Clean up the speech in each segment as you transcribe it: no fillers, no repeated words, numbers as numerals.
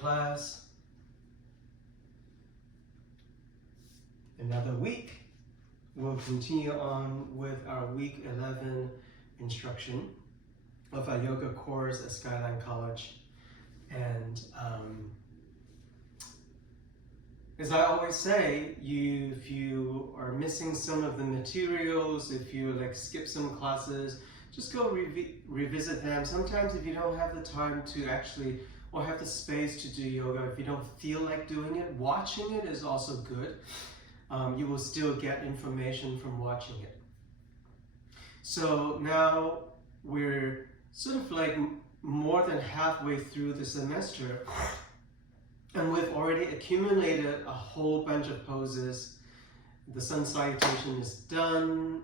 class. Another week. We'll continue on with our week 11 instruction of our yoga course at Skyline College. And as I always say, if you are missing some of the materials, if you like skip some classes, just go revisit them. Sometimes if you don't have the time to actually, or have the space to do yoga, if you don't feel like doing it, watching it is also good. You will still get information from watching it. So now we're sort of like more than halfway through the semester, and we've already accumulated a whole bunch of poses. The sun salutation is done.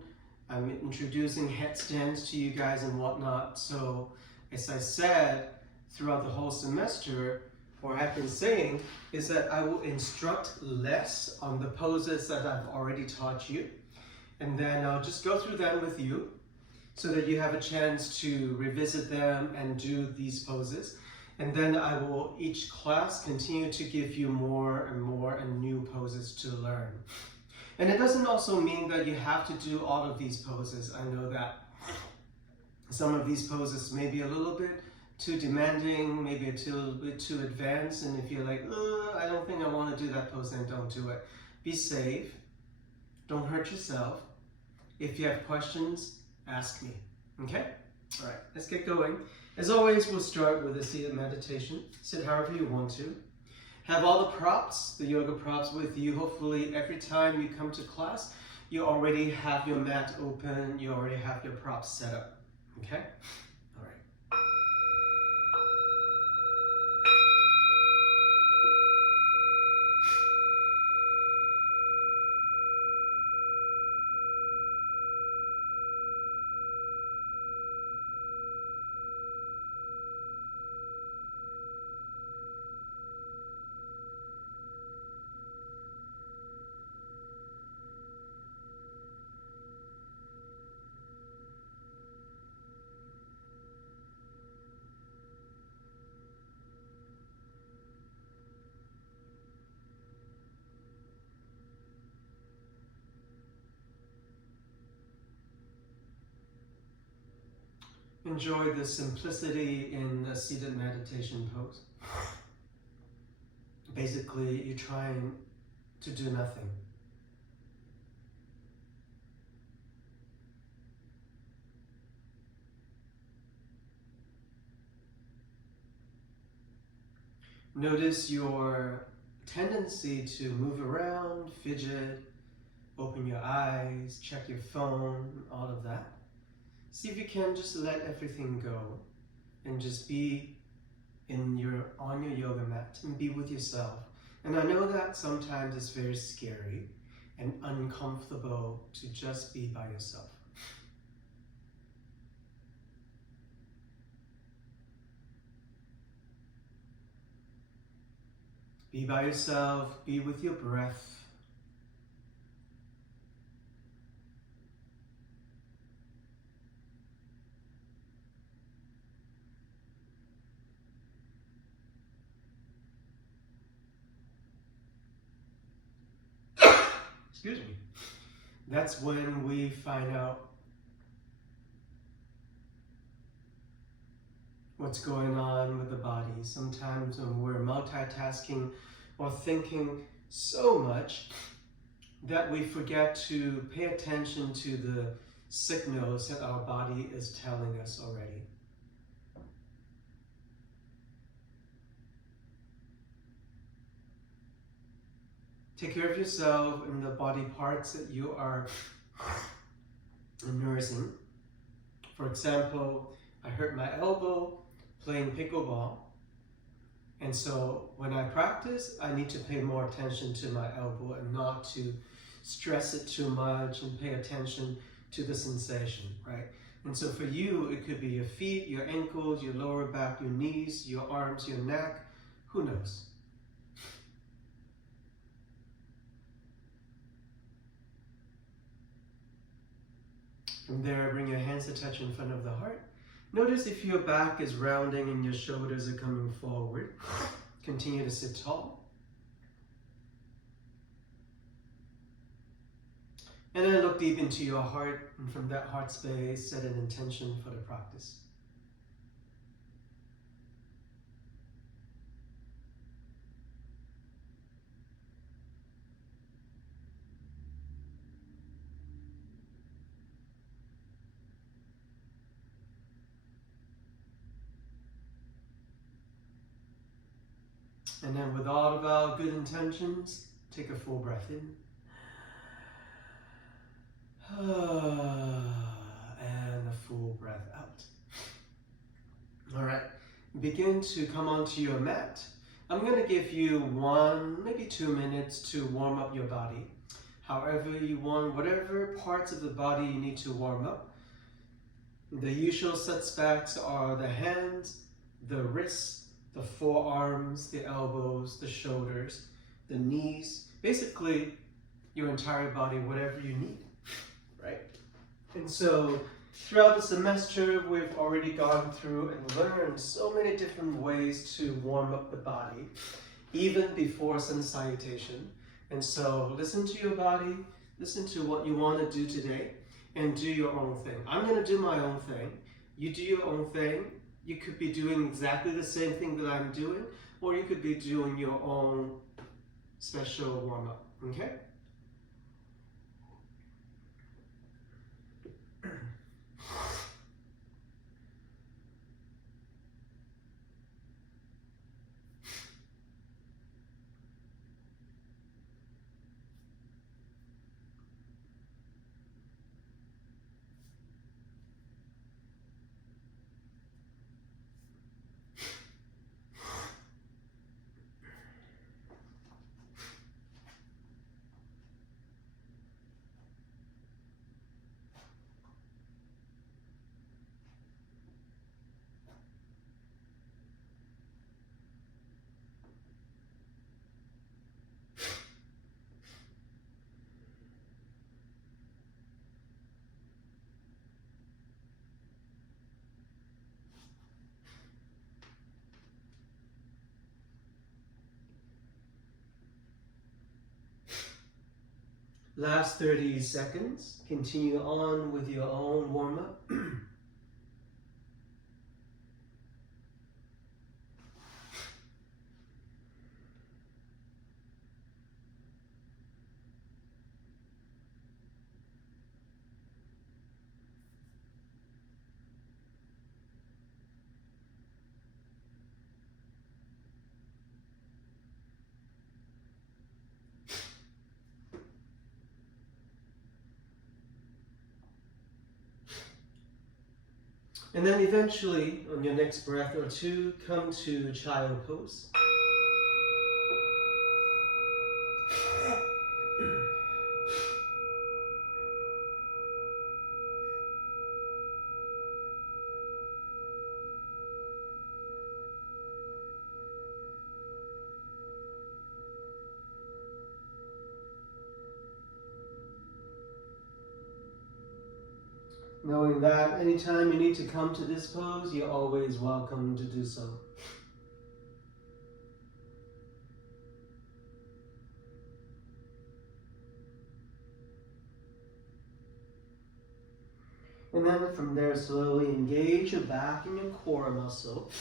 I'm introducing headstands to you guys and whatnot. So as I said, throughout the whole semester, what I've been saying is that I will instruct less on the poses that I've already taught you. And then I'll just go through them with you so that you have a chance to revisit them and do these poses. And then I will, each class, continue to give you more and more and new poses to learn. And it doesn't also mean that you have to do all of these poses. I know that some of these poses may be a little bit too demanding, maybe a little bit too advanced, and if you're like, I don't think I want to do that pose, then don't do it. Be safe. Don't hurt yourself. If you have questions, ask me. Okay? All right, let's get going. As always, we'll start with a seated meditation. Sit however you want to. Have all the props, the yoga props with you. Hopefully every time you come to class, you already have your mat open, you already have your props set up. Okay? All right. Enjoy the simplicity in a seated meditation pose. Basically, you're trying to do nothing. Notice your tendency to move around, fidget, open your eyes, check your phone, all of that. See if you can just let everything go and just be on your yoga mat and be with yourself. And I know that sometimes it's very scary and uncomfortable to just be by yourself. Be by yourself, be with your breath. Excuse me. That's when we find out what's going on with the body. Sometimes when we're multitasking or thinking so much that we forget to pay attention to the signals that our body is telling us already. Take care of yourself and the body parts that you are nursing. For example, I hurt my elbow playing pickleball. And so when I practice, I need to pay more attention to my elbow and not to stress it too much and pay attention to the sensation, right? And so for you, it could be your feet, your ankles, your lower back, your knees, your arms, your neck, who knows? From there, bring your hands to touch in front of the heart. Notice if your back is rounding and your shoulders are coming forward. Continue to sit tall. And then look deep into your heart, and from that heart space, set an intention for the practice. And then with all of our good intentions, take a full breath in. And a full breath out. All right, begin to come onto your mat. I'm going to give you 1, maybe 2 minutes to warm up your body. However you want, whatever parts of the body you need to warm up. The usual suspects are the hands, the wrists, the forearms, the elbows, the shoulders, the knees, basically your entire body, whatever you need, right? And so throughout the semester, we've already gone through and learned so many different ways to warm up the body, even before sun salutation. And so listen to your body, listen to what you want to do today, and do your own thing. I'm going to do my own thing. You do your own thing. You could be doing exactly the same thing that I'm doing, or you could be doing your own special warm-up, okay? Last 30 seconds. Continue on with your own warm-up. And then eventually, on your next breath or two, come to child pose. Knowing that anytime you need to come to this pose, you're always welcome to do so. And then from there, slowly engage your back and your core muscle.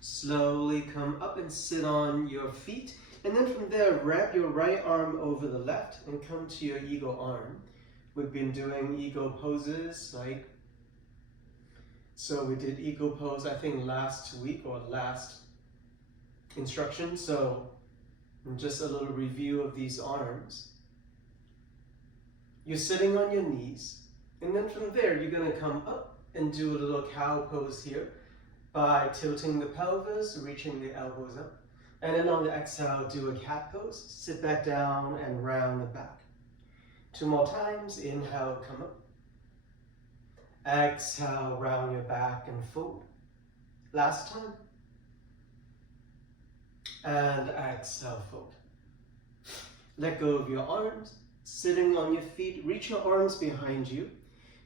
Slowly come up and sit on your feet. And then from there, wrap your right arm over the left and come to your eagle arm. We've been doing eagle poses, like, so we did eagle pose, I think last week or last instruction. So just a little review of these arms. You're sitting on your knees, and then from there, you're gonna come up and do a little cow pose here by tilting the pelvis, reaching the elbows up. And then on the exhale, do a cat pose, sit back down and round the back. 2 more times, inhale, come up. Exhale, round your back and fold. Last time. And exhale, fold. Let go of your arms, sitting on your feet, reach your arms behind you.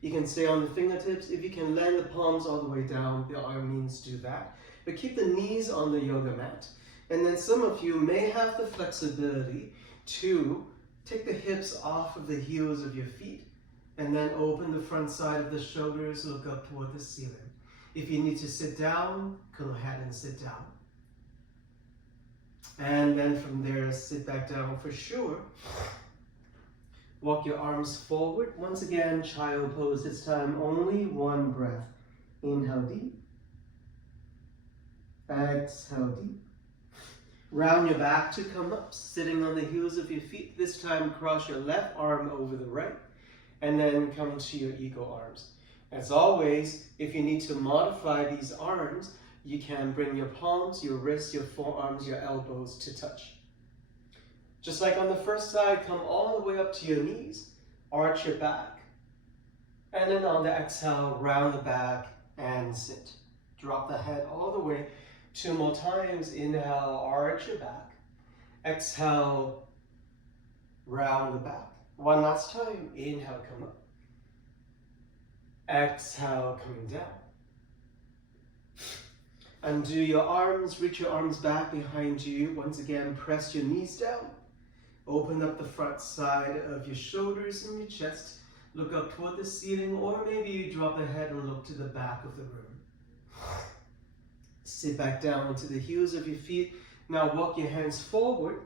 You can stay on the fingertips. If you can land the palms all the way down, by all means do that. But keep the knees on the yoga mat. And then some of you may have the flexibility to take the hips off of the heels of your feet and then open the front side of the shoulders, look up toward the ceiling. If you need to sit down, go ahead and sit down. And then from there, sit back down for sure. Walk your arms forward. Once again, child pose. This time, only one breath. Inhale deep. Exhale deep. Round your back to come up, sitting on the heels of your feet. This time, cross your left arm over the right, and then come to your eagle arms. As always, if you need to modify these arms, you can bring your palms, your wrists, your forearms, your elbows to touch. Just like on the first side, come all the way up to your knees, arch your back, and then on the exhale, round the back and sit. Drop the head all the way. 2 more times. Inhale, arch your back. Exhale, round the back. One last time. Inhale, come up. Exhale, coming down. Undo your arms, reach your arms back behind you. Once again, press your knees down. Open up the front side of your shoulders and your chest. Look up toward the ceiling, or maybe you drop the head and look to the back of the room. Sit back down onto the heels of your feet. Now walk your hands forward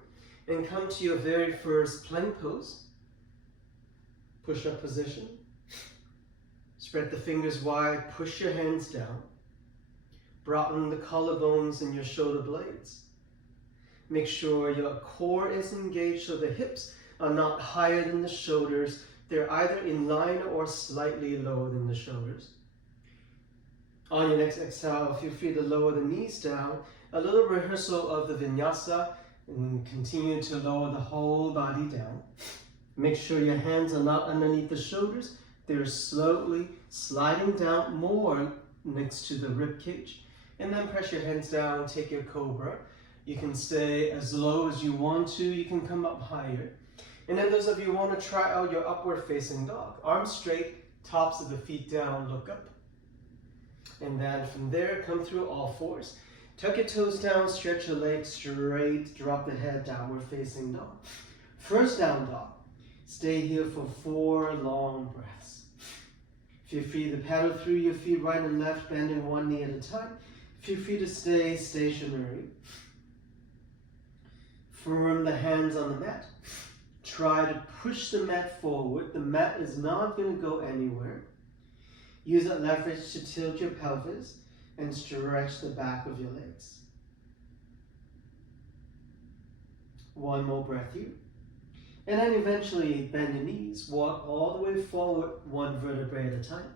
and come to your very first plank pose. Push-up position. Spread the fingers wide, push your hands down. Broaden the collarbones and your shoulder blades. Make sure your core is engaged so the hips are not higher than the shoulders. They're either in line or slightly lower than the shoulders. On your next exhale, feel free to lower the knees down. A little rehearsal of the vinyasa, and continue to lower the whole body down. Make sure your hands are not underneath the shoulders. They're slowly sliding down more next to the rib cage. And then press your hands down, take your cobra. You can stay as low as you want to. You can come up higher. And then those of you who want to try out your upward facing dog. Arms straight, tops of the feet down, look up. And then from there, come through all fours. Tuck your toes down, stretch your legs straight, drop the head, downward facing dog. First down dog. Stay here for 4 long breaths. Feel free to paddle through your feet right and left, bending one knee at a time. Feel free to stay stationary. Firm the hands on the mat. Try to push the mat forward. The mat is not going to go anywhere. Use that leverage to tilt your pelvis and stretch the back of your legs. One more breath here. And then eventually bend your knees. Walk all the way forward, 1 vertebrae at a time.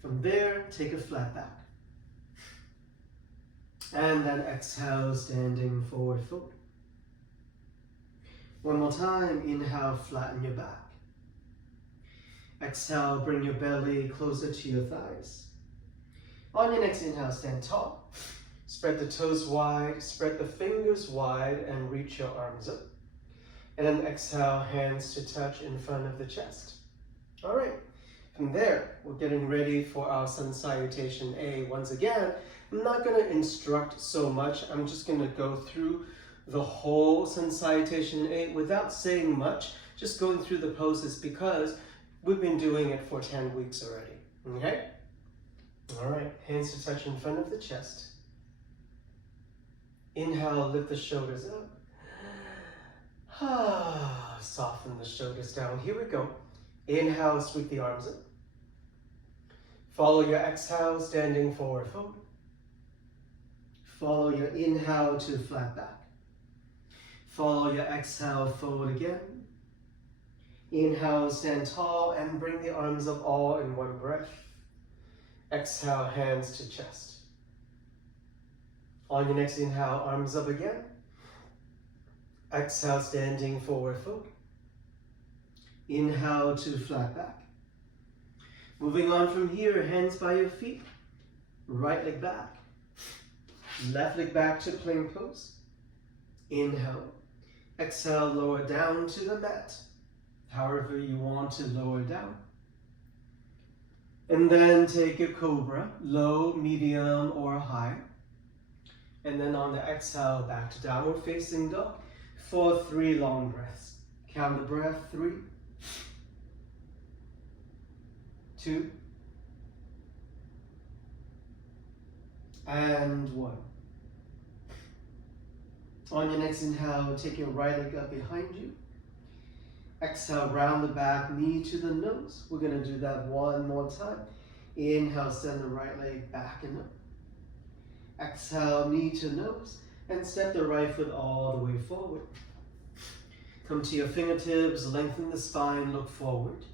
From there, take a flat back. And then exhale, standing forward fold. One more time. Inhale, flatten your back. Exhale, bring your belly closer to your thighs. On your next inhale, stand tall. Spread the toes wide, spread the fingers wide, and reach your arms up. And then exhale, hands to touch in front of the chest. All right, from there, we're getting ready for our sun salutation A. Once again, I'm not going to instruct so much. I'm just going to go through the whole sun salutation A without saying much, just going through the poses because we've been doing it for 10 weeks already, okay? All right, hands to touch in front of the chest. Inhale, lift the shoulders up. Soften the shoulders down. Here we go. Inhale, sweep the arms up. Follow your exhale, standing forward fold. Follow your inhale to flat back. Follow your exhale, fold again. Inhale, stand tall and bring the arms up all in one breath. Exhale, hands to chest. On your next inhale, arms up again. Exhale, standing forward fold. Inhale to flat back. Moving on from here, hands by your feet. Right leg back. Left leg back to plank pose. Inhale. Exhale, lower down to the mat. However you want to lower down. And then take your cobra, low, medium, or high. And then on the exhale, back to downward facing dog for 3 long breaths. Count the breath, 3, 2, and 1. On your next inhale, take your right leg up behind you. Exhale, round the back, knee to the nose. We're going to do that one more time. Inhale, send the right leg back and up. Exhale, knee to nose, and step the right foot all the way forward. Come to your fingertips, lengthen the spine, look forward.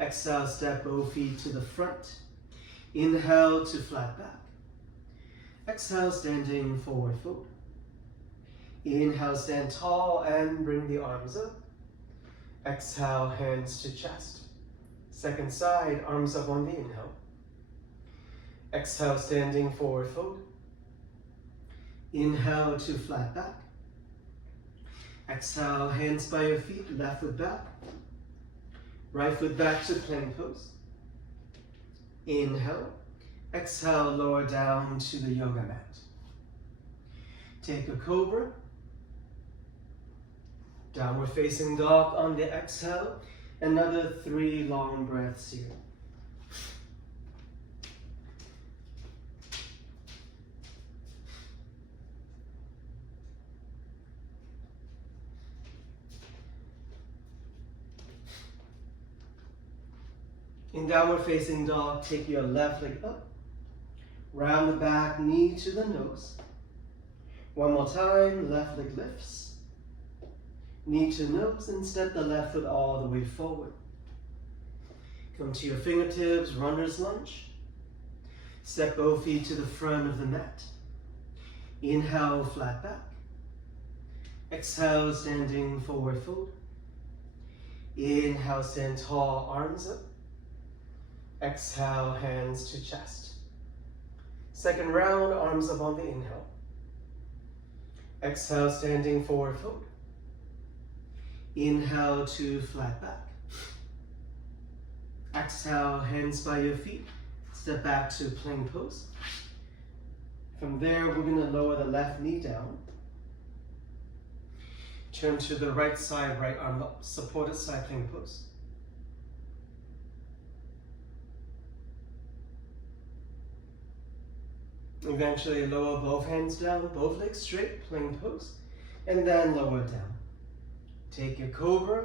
Exhale, step both feet to the front. Inhale to flat back. Exhale, standing forward fold. Inhale, stand tall and bring the arms up. Exhale, hands to chest. Second side, arms up on the inhale. Exhale, standing forward fold. Inhale to flat back. Exhale, hands by your feet, left foot back. Right foot back to plank pose. Inhale. Exhale, lower down to the yoga mat. Take a cobra. Downward facing dog on the exhale. Another 3 long breaths here. In downward facing dog, take your left leg up. Round the back, knee to the nose. One more time, left leg lifts. Knee to nose, and step the left foot all the way forward. Come to your fingertips, runner's lunge. Step both feet to the front of the mat. Inhale, flat back. Exhale, standing forward fold. Inhale, stand tall, arms up. Exhale, hands to chest. Second round, arms up on the inhale. Exhale, standing forward fold. Inhale to flat back. Exhale, hands by your feet. Step back to plank pose. From there, we're going to lower the left knee down. Turn to the right side, right arm up, supported side plank pose. Eventually lower both hands down, both legs straight, plank pose, and then lower down. Take your cobra,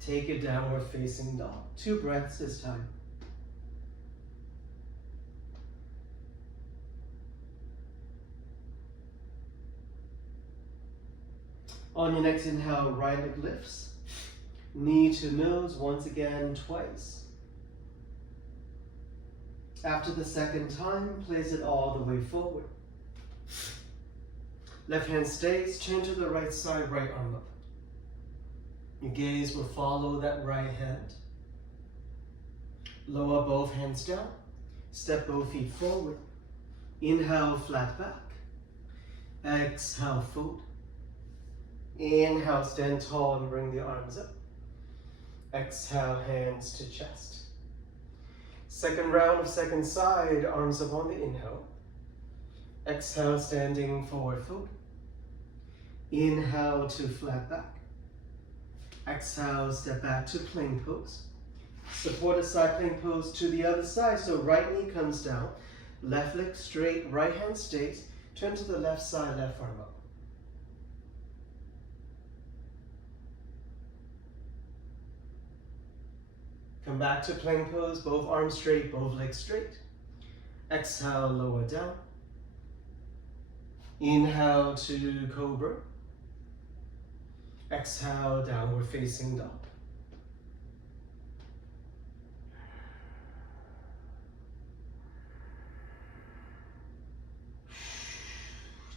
take your downward facing dog. 2 breaths this time. On your next inhale, right leg lifts, knee to nose, once again, twice. After the second time, place it all the way forward. Left hand stays, turn to the right side, right arm up. Your gaze will follow that right hand. Lower both hands down, step both feet forward. Inhale, flat back. Exhale, fold. Inhale, stand tall and bring the arms up. Exhale, hands to chest. Second round of second side, arms up on the inhale. Exhale, standing forward fold. Inhale to flat back. Exhale, step back to plank pose. Supported side plank pose to the other side. So right knee comes down, left leg straight, right hand stays. Turn to the left side, left arm up. Come back to plank pose, both arms straight, both legs straight. Exhale, lower down. Inhale to cobra. Exhale, downward facing dog.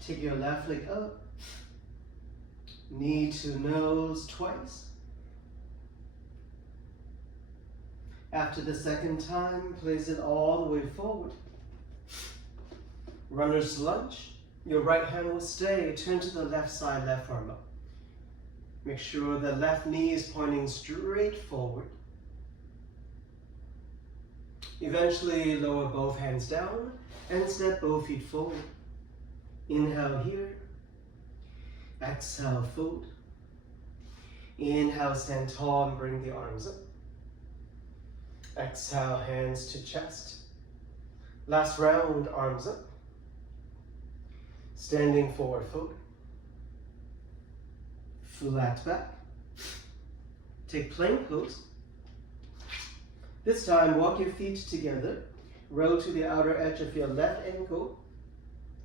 Take your left leg up. Knee to nose twice. After the second time, place it all the way forward. Runner's lunge. Your right hand will stay. Turn to the left side, left arm up. Make sure the left knee is pointing straight forward. Eventually lower both hands down and step both feet forward. Inhale here. Exhale, fold. Inhale, stand tall and bring the arms up. Exhale, hands to chest. Last round, arms up. Standing forward fold. Flat back. Take plank pose. This time, walk your feet together. Roll to the outer edge of your left ankle.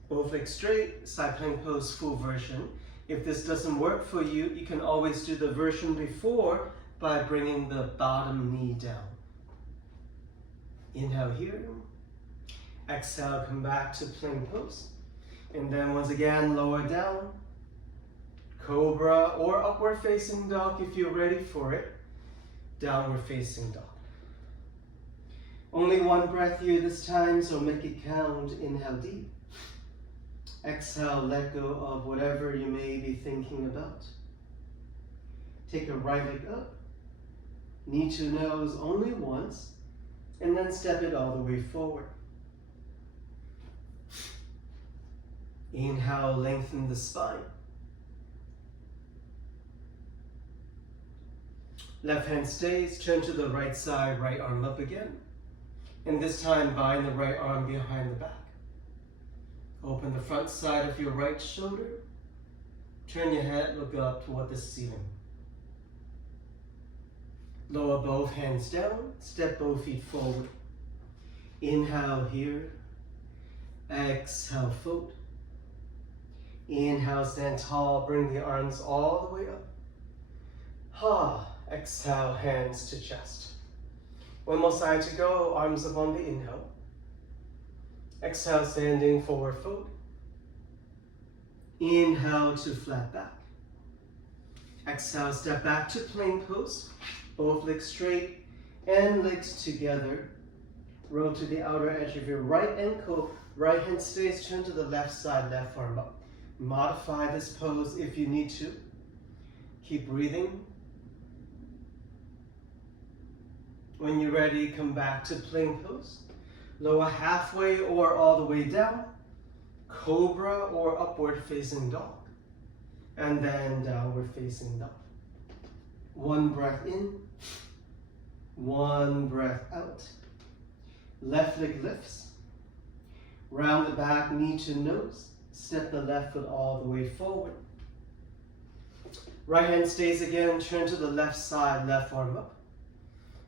Both legs straight, side plank pose, full version. If this doesn't work for you, you can always do the version before by bringing the bottom knee down. Inhale here. Exhale, come back to plank pose. And then once again, lower down. Cobra or upward facing dog if you're ready for it. Downward facing dog. Only one breath here this time, so make it count. Inhale deep. Exhale, let go of whatever you may be thinking about. Take a right leg up. Knee to nose only once. And then step it all the way forward. Inhale, lengthen the spine. Left hand stays, turn to the right side, right arm up again. And this time, bind the right arm behind the back. Open the front side of your right shoulder. Turn your head, look up toward the ceiling. Lower both hands down, step both feet forward. Inhale here. Exhale, fold. Inhale, stand tall, bring the arms all the way up. Ha. Exhale, hands to chest. One more side to go, arms up on the inhale. Exhale, standing forward fold. Inhale to flat back. Exhale, step back to plank pose. Both legs straight and legs together. Roll to the outer edge of your right ankle. Right hand stays, turn to the left side, left arm up. Modify this pose if you need to. Keep breathing. When you're ready, come back to plank pose. Lower halfway or all the way down. Cobra or upward facing dog. And then downward facing dog. One breath in. One breath out. Left leg lifts. Round the back, knee to nose. Step the left foot all the way forward. Right hand stays again. Turn to the left side, left arm up.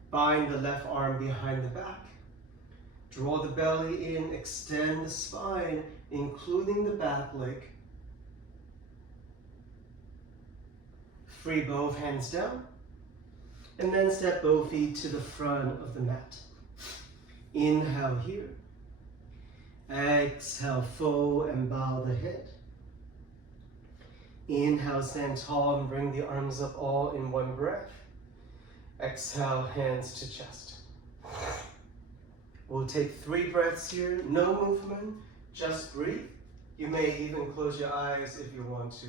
Bind the left arm behind the back. Draw the belly in, extend the spine, including the back leg. Free both hands down. And then step both feet to the front of the mat. Inhale here. Exhale, fold and bow the head. Inhale, stand tall and bring the arms up all in one breath. Exhale, hands to chest. We'll take 3 breaths here, no movement, just breathe. You may even close your eyes if you want to.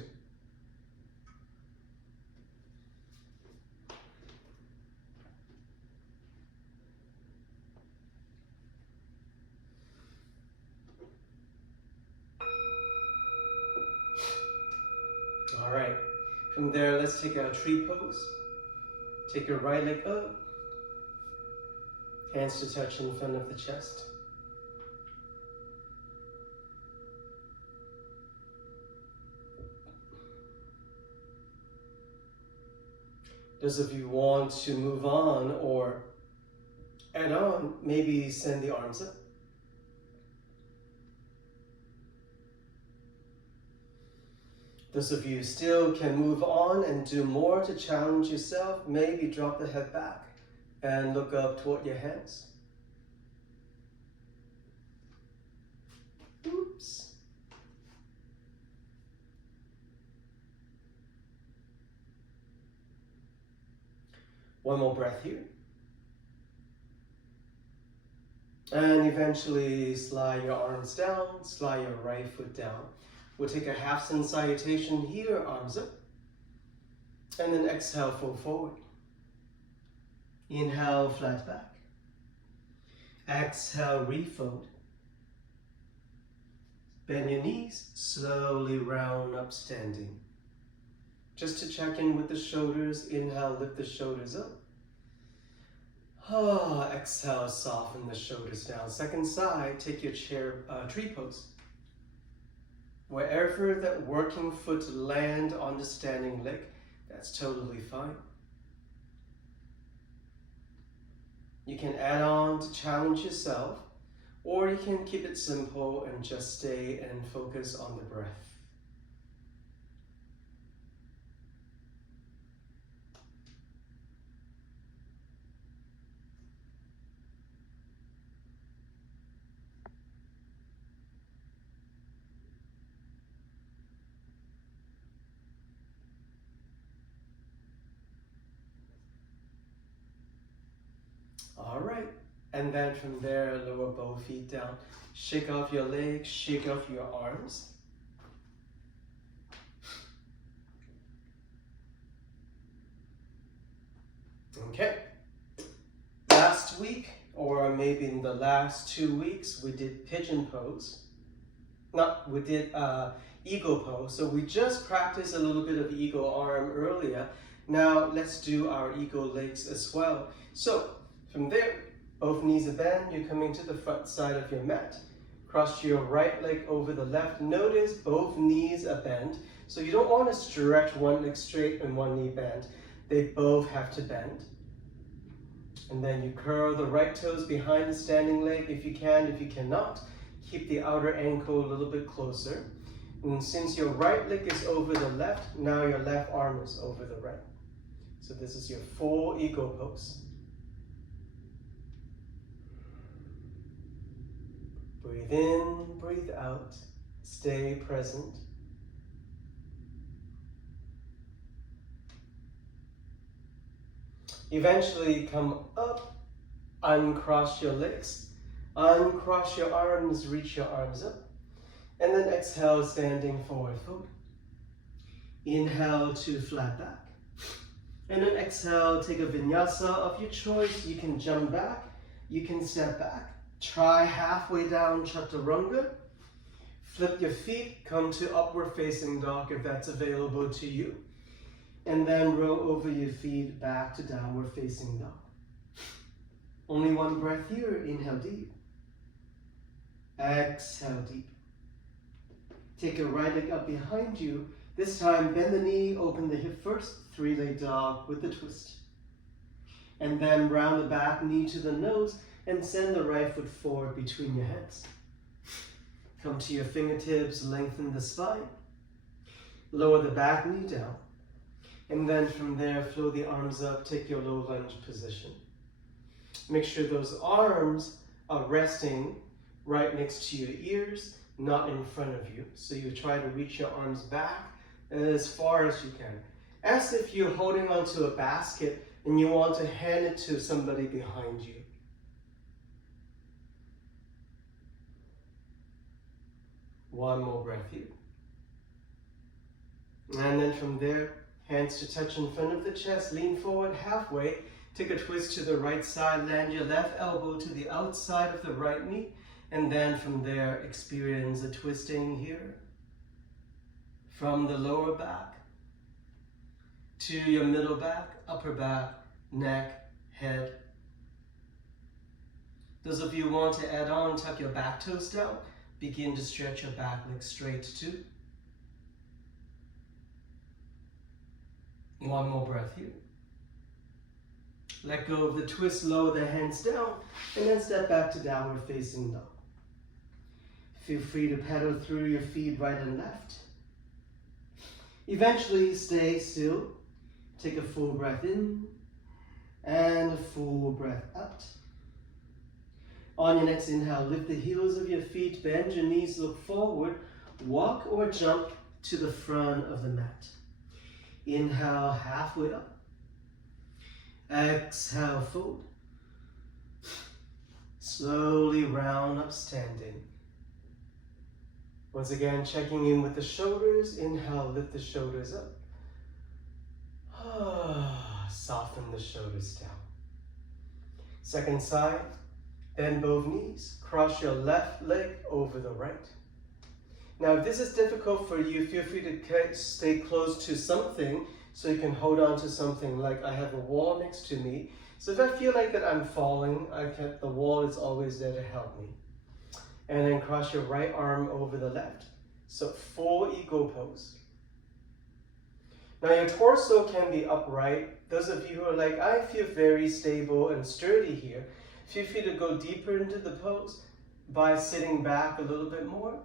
All right, from there, let's take our tree pose. Take your right leg up, hands to touch in front of the chest. Those of you want to move on or add on, maybe send the arms up. Those of you still can move on and do more to challenge yourself, maybe drop the head back and look up toward your hands. Oops. One more breath here. And eventually slide your arms down, slide your right foot down. We'll take a half sun salutation here, arms up. And then exhale, fold forward. Inhale, flat back. Exhale, refold. Bend your knees, slowly round up standing. Just to check in with the shoulders, inhale, lift the shoulders up. Exhale, soften the shoulders down. Second side, take your tree pose. Wherever that working foot land on the standing leg, that's totally fine. You can add on to challenge yourself, or you can keep it simple and just stay and focus on the breath. All right, and then from there, lower both feet down. Shake off your legs, shake off your arms. Okay, last week, or maybe in the last 2 weeks, we did pigeon pose. No, we did eagle pose. So we just practiced a little bit of eagle arm earlier. Now let's do our eagle legs as well. So from there, both knees are bent. You're coming to the front side of your mat. Cross your right leg over the left. Notice both knees are bent. So you don't want to stretch one leg straight and one knee bent. They both have to bend. And then you curl the right toes behind the standing leg if you can. If you cannot, keep the outer ankle a little bit closer. And since your right leg is over the left, now your left arm is over the right. So this is your full eagle pose. Breathe in, breathe out, stay present. Eventually come up, uncross your legs, uncross your arms, reach your arms up. And then exhale, standing forward fold. Inhale to flat back. And then exhale, take a vinyasa of your choice. You can jump back, you can step back. Try halfway down chaturanga. Flip your feet, come to upward facing dog if that's available to you. And then roll over your feet back to downward facing dog. Only one breath here. Inhale deep. Exhale deep. Take your right leg up behind you. This time bend the knee, open the hip first. Three-leg dog with the twist. And then round the back knee to the nose and send the right foot forward between your hands. Come to your fingertips, lengthen the spine. Lower the back knee down. And then from there, flow the arms up, take your low lunge position. Make sure those arms are resting right next to your ears, not in front of you. So you try to reach your arms back as far as you can. As if you're holding onto a basket and you want to hand it to somebody behind you. One more breath here. And then from there, hands to touch in front of the chest, lean forward halfway, take a twist to the right side, land your left elbow to the outside of the right knee, and then from there, experience a twisting here. From the lower back to your middle back, upper back, neck, head. Those of you who want to add on, tuck your back toes down, begin to stretch your back leg straight too. One more breath here. Let go of the twist, lower the hands down, and then step back to downward facing dog. Feel free to pedal through your feet right and left. Eventually stay still. Take a full breath in and a full breath out. On your next inhale, lift the heels of your feet, bend your knees, look forward, walk or jump to the front of the mat. Inhale, halfway up. Exhale, fold. Slowly round up, standing. Once again, checking in with the shoulders. Inhale, lift the shoulders up. Soften the shoulders down. Second side, bend both knees. Cross your left leg over the right. Now, if this is difficult for you, feel free to stay close to something so you can hold on to something. Like I have a wall next to me. So if I feel like that I'm falling, the wall is always there to help me. And then cross your right arm over the left. So full eagle pose. Now your torso can be upright. Those of you who are like, I feel very stable and sturdy here, feel free to go deeper into the pose by sitting back a little bit more.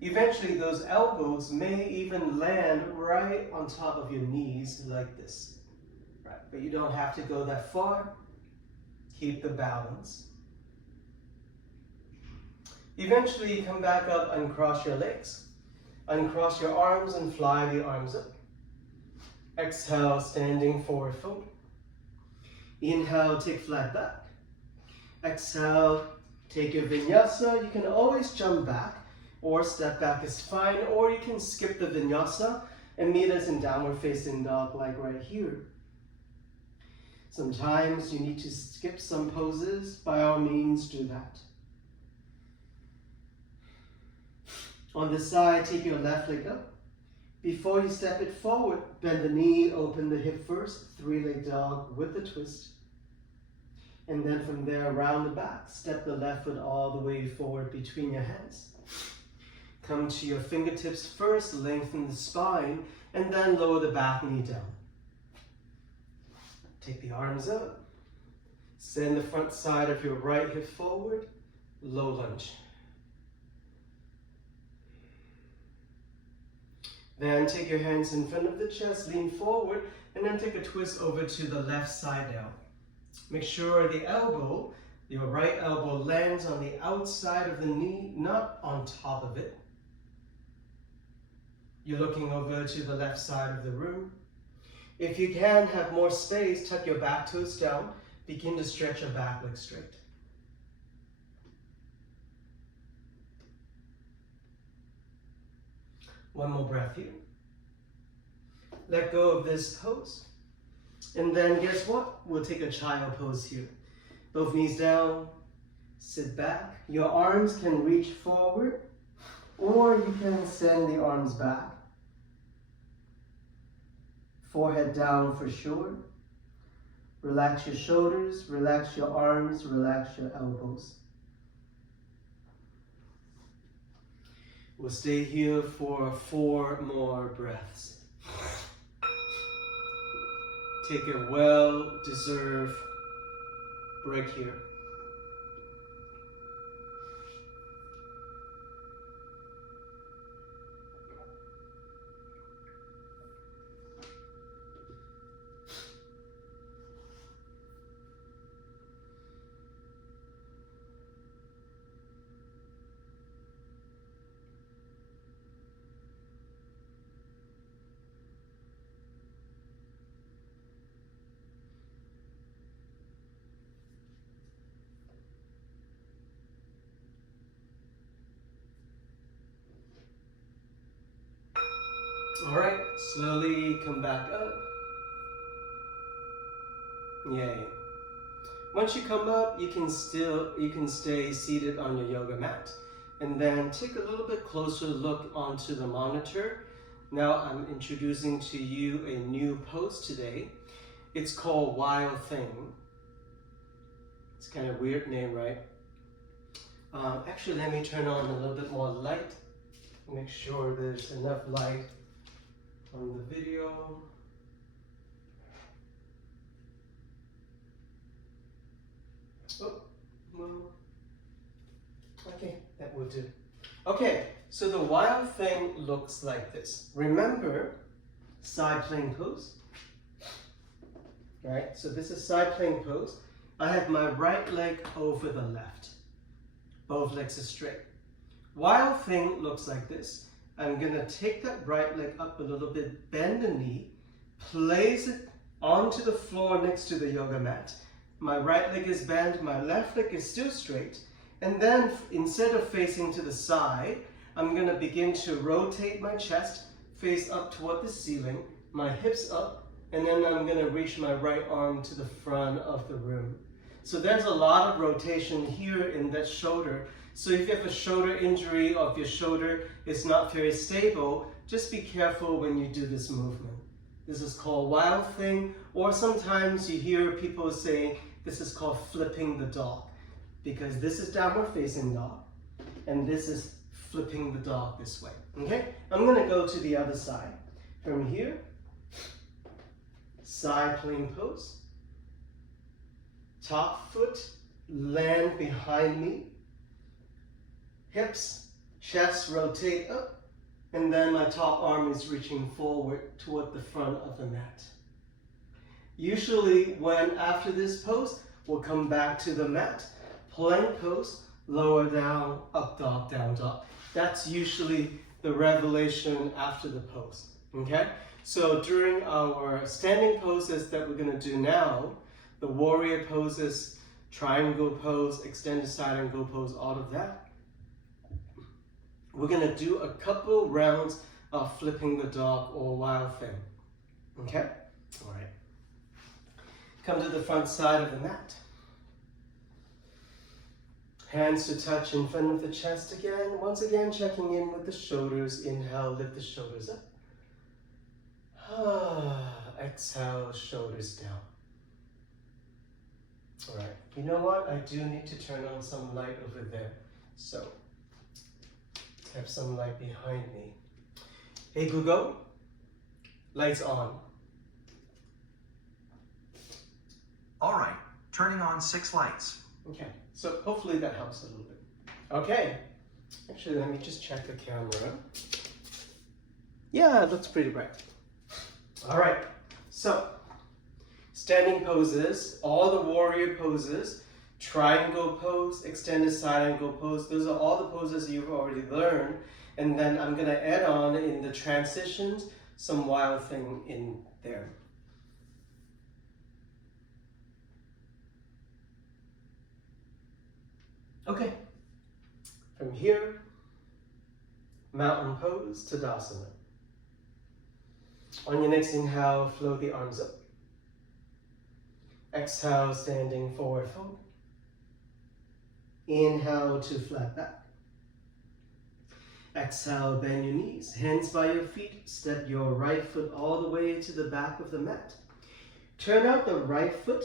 Eventually those elbows may even land right on top of your knees like this. Right? But you don't have to go that far. Keep the balance. Eventually you come back up and cross your legs. Uncross your arms and fly the arms up. Exhale, standing forward fold. Inhale, take flat back. Exhale, take your vinyasa. You can always jump back or step back is fine, or you can skip the vinyasa and meet us in downward facing dog like right here. Sometimes you need to skip some poses. By all means, do that. On the side, take your left leg up. Before you step it forward, bend the knee, open the hip first, three-leg dog with the twist. And then from there, around the back, step the left foot all the way forward between your hands. Come to your fingertips first, lengthen the spine, and then lower the back knee down. Take the arms up. Send the front side of your right hip forward, low lunge. Then take your hands in front of the chest, lean forward, and then take a twist over to the left side now. Make sure the elbow, your right elbow, lands on the outside of the knee, not on top of it. You're looking over to the left side of the room. If you can have more space, tuck your back toes down. Begin to stretch your back leg straight. One more breath here. Let go of this pose. And then guess what? We'll take a child pose here. Both knees down, sit back. Your arms can reach forward, or you can send the arms back. Forehead down for sure. Relax your shoulders, relax your arms, relax your elbows. We'll stay here for 4 more breaths. Take a well-deserved break here. All right, slowly come back up. Yay. Once you come up, you can stay seated on your yoga mat, and then take a little bit closer look onto the monitor. Now I'm introducing to you a new pose today. It's called Wild Thing. It's kind of weird name, right? Actually, let me turn on a little bit more light. Make sure there's enough light on the video. Oh, well, okay, that will do. Okay, so the Wild Thing looks like this. Remember, side plank pose. Right, so this is side plank pose. I have my right leg over the left. Both legs are straight. Wild Thing looks like this. I'm gonna take that right leg up a little bit, bend the knee, place it onto the floor next to the yoga mat. My right leg is bent, my left leg is still straight. And then instead of facing to the side, I'm gonna begin to rotate my chest, face up toward the ceiling, my hips up, and then I'm gonna reach my right arm to the front of the room. So there's a lot of rotation here in that shoulder. So if you have a shoulder injury or if your shoulder is not very stable, just be careful when you do this movement. This is called wild thing, or sometimes you hear people saying this is called flipping the dog, because this is downward facing dog and this is flipping the dog this way. Okay, I'm going to go to the other side. From here, side plank pose, top foot land behind me, hips, chest rotate up, and then my top arm is reaching forward toward the front of the mat. Usually when after this pose, we'll come back to the mat, plank pose, lower down, up dog, down dog. That's usually the revelation after the pose, okay? So during our standing poses that we're gonna do now, the warrior poses, triangle pose, extended side angle pose, all of that, we're gonna do a couple rounds of flipping the dog or wild thing, okay? All right. Come to the front side of the mat. Hands to touch in front of the chest again. Once again, checking in with the shoulders. Inhale, lift the shoulders up. Exhale, shoulders down. All right, you know what? I do need to turn on some light over there. So, have some light behind me. Hey Google, lights on. All right, turning on 6 lights. Okay, so hopefully that helps a little bit. Okay, actually let me just check the camera. Yeah, it looks pretty bright. All right, so standing poses, all the warrior poses, triangle pose, extended side angle pose, those are all the poses you've already learned. And then I'm gonna add on in the transitions some wild thing in there. Okay, from here, mountain pose, Tadasana. On your next inhale, float the arms up. Exhale, standing forward fold. Inhale to flat back. Exhale, bend your knees, hands by your feet, step your right foot all the way to the back of the mat. Turn out the right foot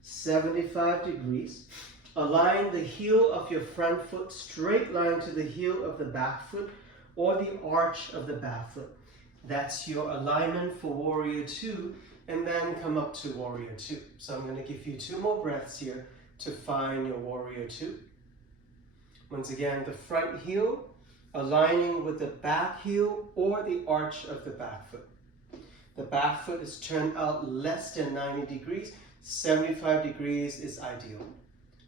75 degrees. Align the heel of your front foot straight line to the heel of the back foot or the arch of the back foot. That's your alignment for Warrior 2, and then come up to Warrior 2. So I'm going to give you 2 more breaths here to find your Warrior 2. Once again, the front heel aligning with the back heel or the arch of the back foot. The back foot is turned out less than 90 degrees. 75 degrees is ideal.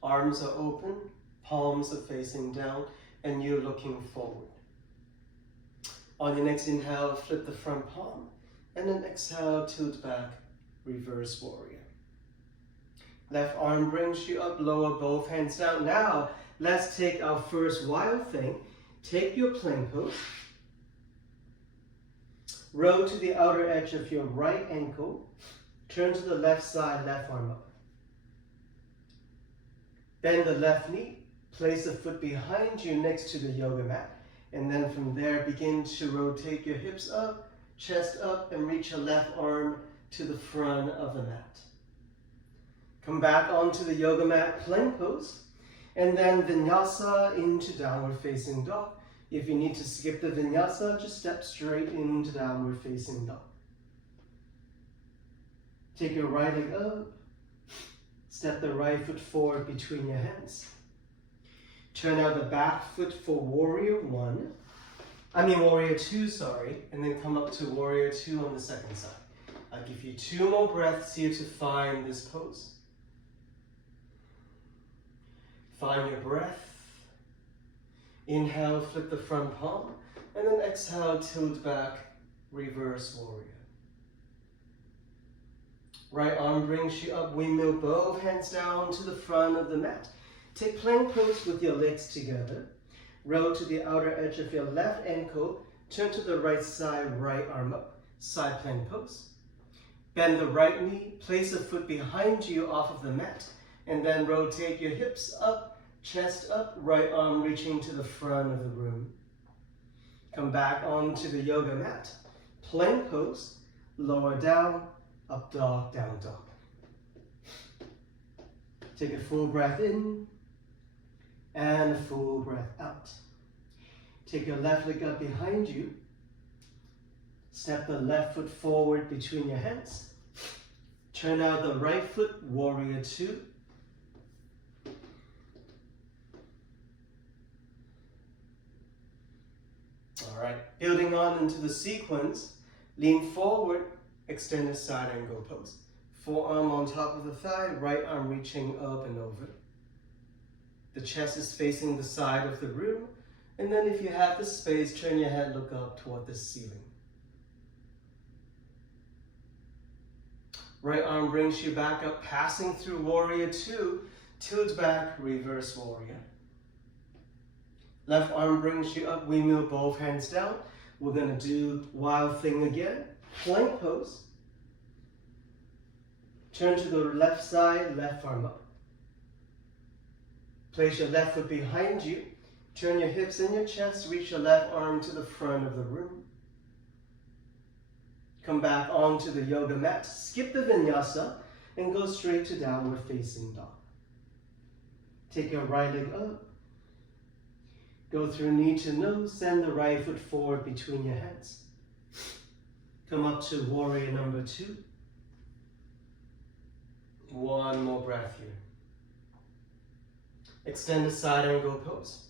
Arms are open, palms are facing down, and you're looking forward. On your next inhale, flip the front palm, and then exhale, tilt back, reverse warrior. Left arm brings you up, lower both hands down. Now, let's take our first wild thing. Take your plank pose. Roll to the outer edge of your right ankle. Turn to the left side, left arm up. Bend the left knee. Place the foot behind you next to the yoga mat. And then from there, begin to rotate your hips up, chest up, and reach your left arm to the front of the mat. Come back onto the yoga mat, plank pose, and then vinyasa into downward facing dog. If you need to skip the vinyasa, just step straight into downward facing dog. Take your right leg up, step the right foot forward between your hands. Turn out the back foot for Warrior 2, sorry, and then come up to Warrior 2 on the second side. I'll give you 2 more breaths here to find this pose. Find your breath. Inhale, flip the front palm, and then exhale, tilt back, reverse warrior. Right arm brings you up, windmill, both hands down to the front of the mat. Take plank pose with your legs together. Roll to the outer edge of your left ankle, turn to the right side, right arm up, side plank pose. Bend the right knee, place a foot behind you off of the mat, and then rotate your hips up, Chest up, right arm reaching to the front of the room. Come back onto the yoga mat. Plank pose, lower down, up dog, down dog. Take a full breath in and a full breath out. Take your left leg up behind you. Step the left foot forward between your hands. Turn out the right foot, warrior two. All right, building on into the sequence, lean forward, extend the side angle pose. Forearm on top of the thigh, right arm reaching up and over. The chest is facing the side of the room, and then if you have the space, turn your head, look up toward the ceiling. Right arm brings you back up, passing through warrior two, tilt back, reverse warrior. Left arm brings you up, windmill, both hands down. We're gonna do wild thing again. Plank pose. Turn to the left side, left arm up. Place your left foot behind you. Turn your hips in your chest, reach your left arm to the front of the room. Come back onto the yoga mat, skip the vinyasa, and go straight to downward facing dog. Take your right leg up. Go through knee to nose, send the right foot forward between your hands. Come up to warrior number two. One more breath here. Extend the side angle pose.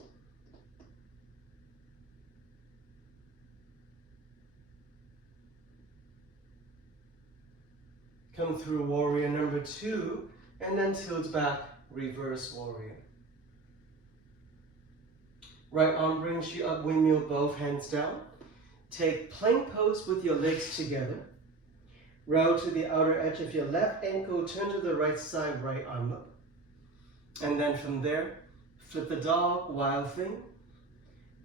Come through warrior number two, and then tilt back, reverse warrior. Right arm brings you up, windmill, both hands down. Take plank pose with your legs together. Roll to the outer edge of your left ankle, turn to the right side, right arm up. And then from there, flip the dog, wild thing.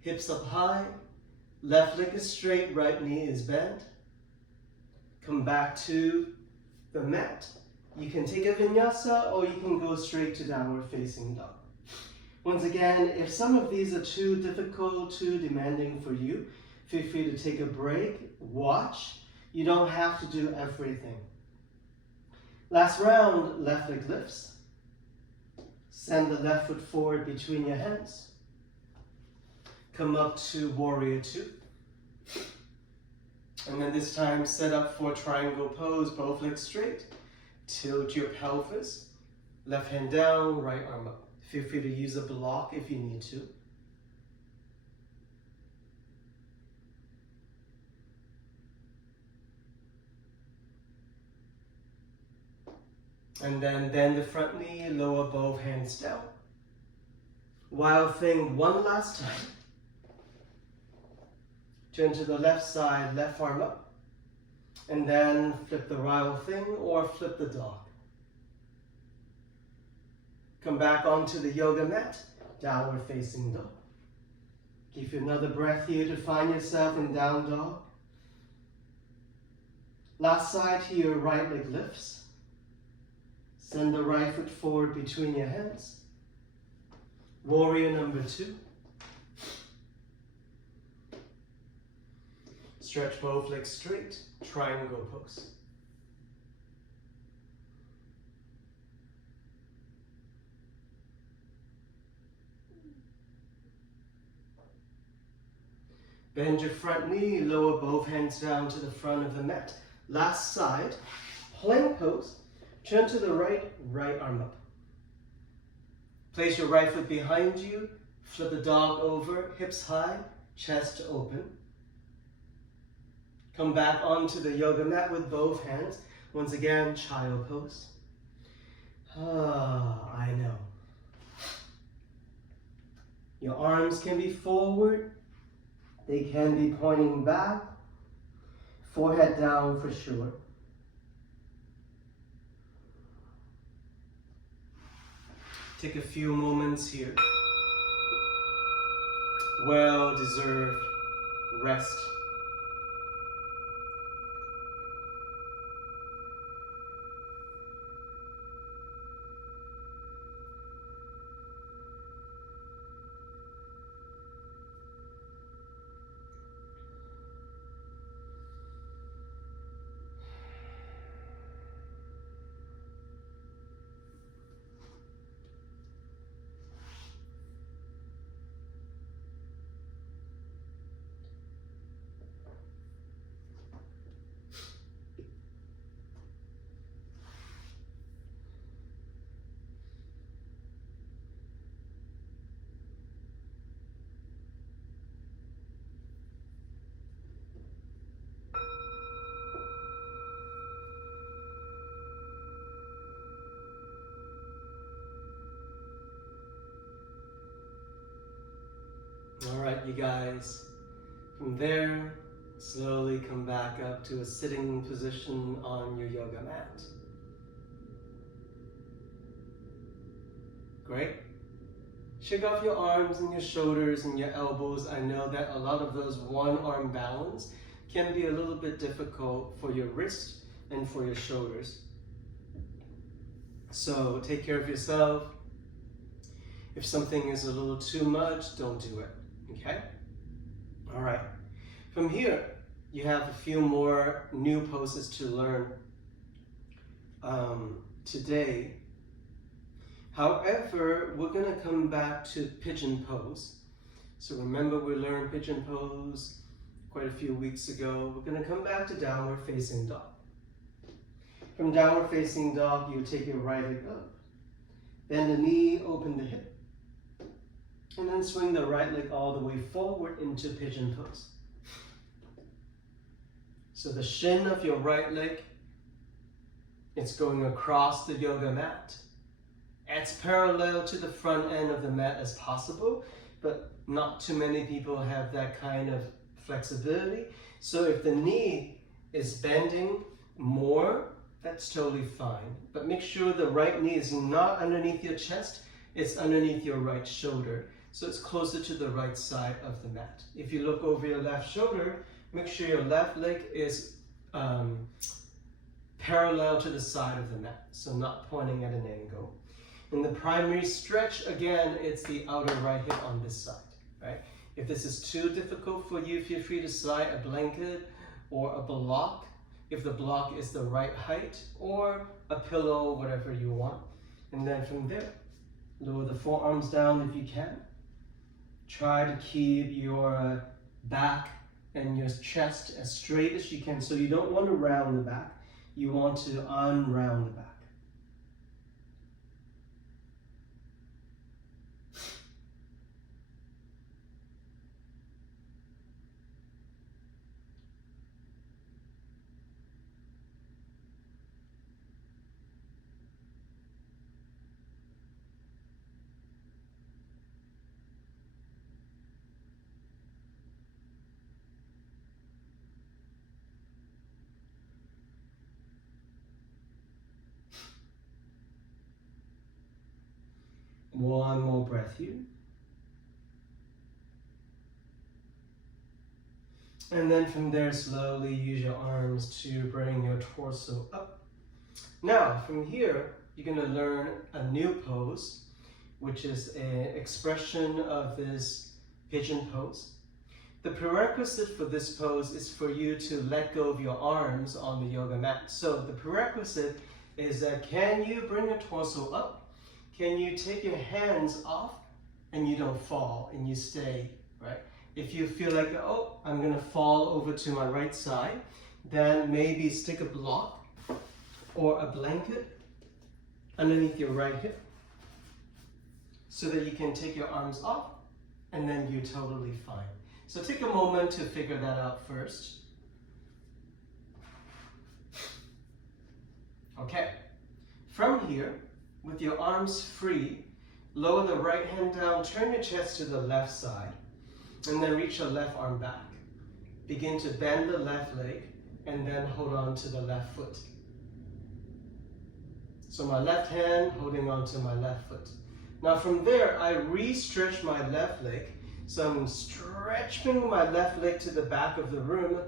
Hips up high, left leg is straight, right knee is bent. Come back to the mat. You can take a vinyasa or you can go straight to downward facing dog. Once again, if some of these are too difficult, too demanding for you, feel free to take a break, watch. You don't have to do everything. Last round, left leg lifts. Send the left foot forward between your hands. Come up to warrior two. And then this time, set up for triangle pose, both legs straight. Tilt your pelvis. Left hand down, right arm up. Feel free to use a block if you need to. And then bend the front knee, lower both hands down. Wild thing one last time. Turn to the left side, left arm up. And then flip the wild thing or flip the dog. Come back onto the yoga mat, downward facing dog. Give you another breath here to find yourself in down dog. Last side here, right leg lifts. Send the right foot forward between your hands. Warrior number two. Stretch both legs straight, triangle pose. Bend your front knee, lower both hands down to the front of the mat. Last side, plank pose. Turn to the right, right arm up. Place your right foot behind you, flip the dog over, hips high, chest open. Come back onto the yoga mat with both hands. Once again, child pose. I know. Your arms can be forward. They can be pointing back. Forehead down for sure. Take a few moments here. Well-deserved rest. All right, you guys. From there, slowly come back up to a sitting position on your yoga mat. Great. Shake off your arms and your shoulders and your elbows. I know that a lot of those one-arm balance can be a little bit difficult for your wrist and for your shoulders. So take care of yourself. If something is a little too much, don't do it, okay? All right. From here, you have a few more new poses to learn today. However, we're gonna come back to pigeon pose. So remember, we learned pigeon pose quite a few weeks ago. We're gonna come back to downward facing dog. From downward facing dog, you take your right leg up, bend the knee, open the hip, and then swing the right leg all the way forward into pigeon pose. So the shin of your right leg, it's going across the yoga mat. As parallel to the front end of the mat as possible, but not too many people have that kind of flexibility. So if the knee is bending more, that's totally fine. But make sure the right knee is not underneath your chest, it's underneath your right shoulder. So it's closer to the right side of the mat. If you look over your left shoulder, make sure your left leg is parallel to the side of the mat, so not pointing at an angle. In the primary stretch, again, it's the outer right hip on this side, right? If this is too difficult for you, feel free to slide a blanket or a block, if the block is the right height, or a pillow, whatever you want. And then from there, lower the forearms down if you can. Try to keep your back and your chest as straight as you can. So you don't want to round the back, you want to unround the back. One more breath here. And then from there, slowly use your arms to bring your torso up. Now, from here, you're gonna learn a new pose, which is an expression of this pigeon pose. The prerequisite for this pose is for you to let go of your arms on the yoga mat. So the prerequisite is that can you bring your torso up? Can you take your hands off and you don't fall and you stay, right? If you feel like, oh, I'm gonna fall over to my right side, then maybe stick a block or a blanket underneath your right hip so that you can take your arms off and then you're totally fine. So take a moment to figure that out first. Okay, from here, with your arms free, lower the right hand down, turn your chest to the left side, and then reach your left arm back. Begin to bend the left leg, and then hold on to the left foot. So my left hand holding on to my left foot. Now from there, I re-stretch my left leg. So I'm stretching my left leg to the back of the room,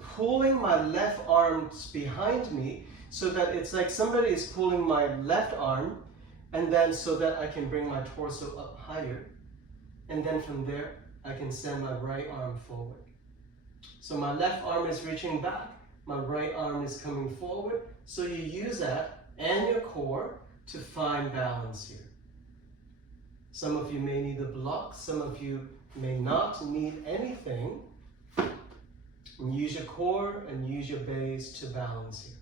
pulling my left arms behind me, so that it's like somebody is pulling my left arm, and then so that I can bring my torso up higher. And then from there, I can send my right arm forward. So my left arm is reaching back, my right arm is coming forward. So you use that and your core to find balance here. Some of you may need a block, some of you may not need anything. And use your core and use your base to balance here.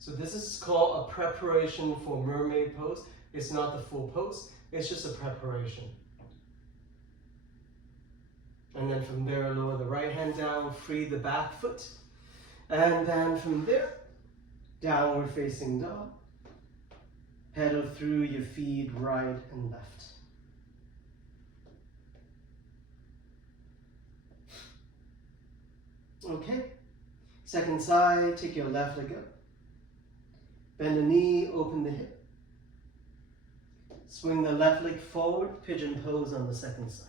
So this is called a preparation for mermaid pose. It's not the full pose, it's just a preparation. And then from there, lower the right hand down, free the back foot. And then from there, downward facing dog. Pedal through your feet right and left. Okay. Second side, take your left leg up. Bend the knee, open the hip. Swing the left leg forward, pigeon pose on the second side.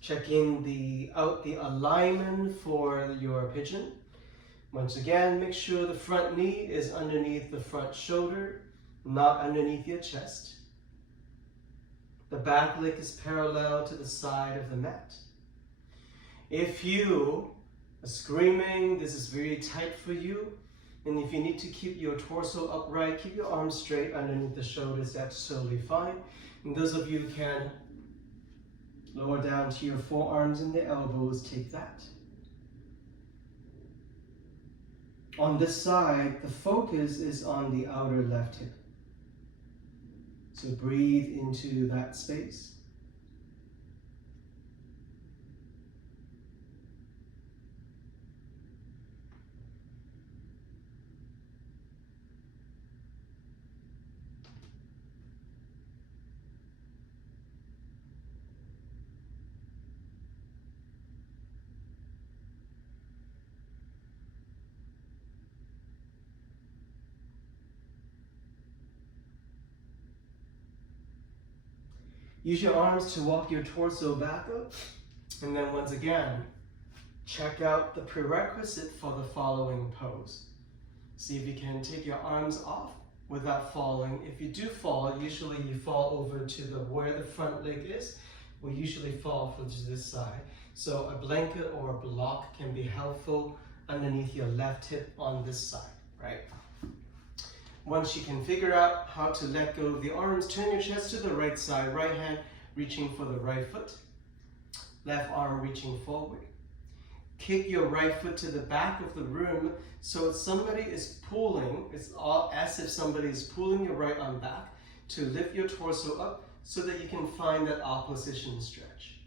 Checking out the alignment for your pigeon. Once again, make sure the front knee is underneath the front shoulder, not underneath your chest. The back leg is parallel to the side of the mat. If you are screaming, this is very tight for you, and if you need to keep your torso upright, keep your arms straight underneath the shoulders, that's totally fine. And those of you who can lower down to your forearms and the elbows, take that. On this side, the focus is on the outer left hip. So breathe into that space. Use your arms to walk your torso back up. And then once again, check out the prerequisite for the following pose. See if you can take your arms off without falling. If you do fall, usually you fall over to where the front leg is. We usually fall to this side. So a blanket or a block can be helpful underneath your left hip on this side, right? Once you can figure out how to let go of the arms, turn your chest to the right side, right hand reaching for the right foot, left arm reaching forward. Kick your right foot to the back of the room so if somebody is pulling, it's all as if somebody is pulling your right arm back to lift your torso up so that you can find that opposition stretch.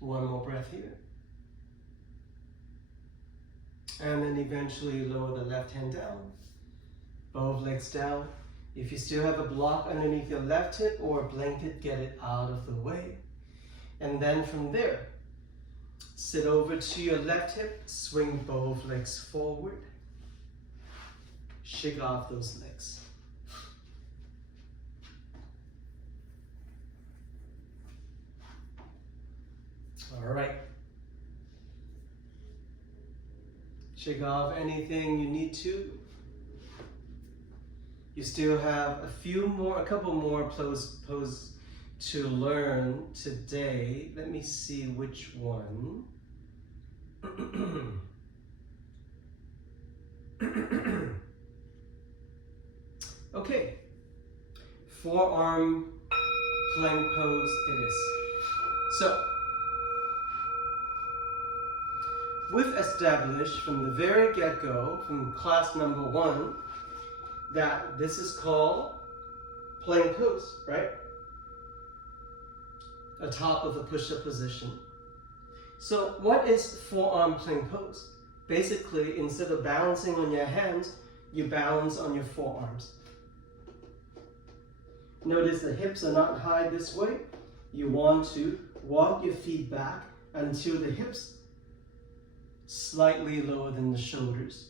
One more breath here. And then eventually lower the left hand down, both legs down. If you still have a block underneath your left hip or a blanket, get it out of the way. And then from there, sit over to your left hip, swing both legs forward, shake off those legs. All right. Shake off anything you need to. You still have a couple more poses to learn today. Let me see which one. Okay, forearm plank pose it is. So, we've established from the very get-go, from class number 1, that this is called plank pose, right? Atop of a push-up position. So what is forearm plank pose? Basically, instead of balancing on your hands, you balance on your forearms. Notice the hips are not high this way. You want to walk your feet back until the hips slightly lower than the shoulders.